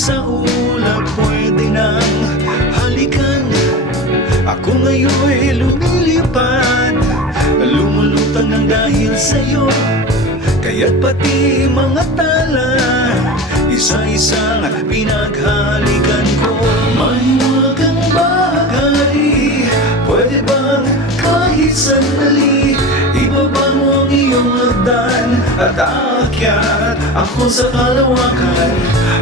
sa ulap pwede nang halikan. Ako ngayon'y lumilipad, lumulutang ng dahil sa'yo. Kaya't pati mga tala, isa-isang pinaghalikan ko. Mahiwagang bagay, pwede bang kahit sandali ibaba mo ang iyong hagdan at aakyat ako sa kalawakan.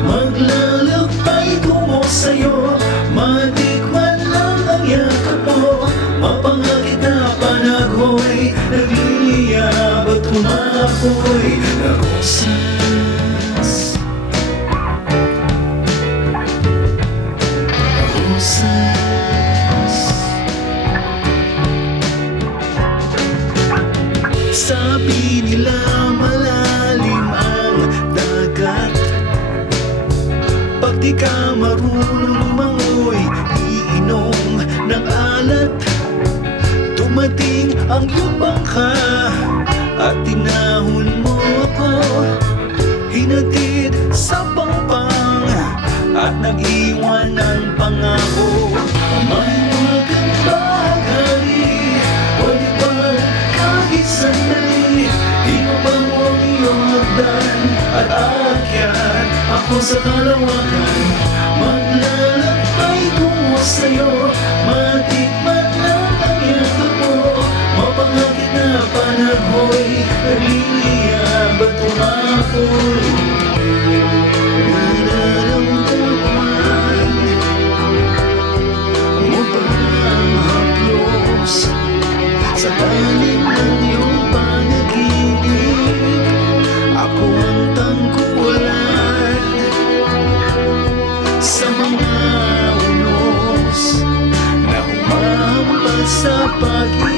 Maglalakbay tungo sa'yo, matikman lang ang yakap mo. Mapangakit na panaghoy, nagliliyab at tumapoy na rosas. Rosas. Sabi nila malalim ang dagat, pag di ka marunong lumangoy, iinom ng alat. Dumating ang iyong bangka at tinahon mo ako, hinatid sa pangpang at nag-iwan ng pangako. Mahiwagang bagay, pwede ba kahit sandali ibaba mo ang iyong hagdan at aakyat ako sa kalawakan. Maglalakbay tungo sa'yo, matikman lang ang yakap mo. Mapangakit na panaghoy, nagliliyab at tumapoy. Nararamdaman mo ba ang haplos sa lalim ng iyong panaginip? Ako ang tangkulan sa mga unos na humahambal sa pag-ibig.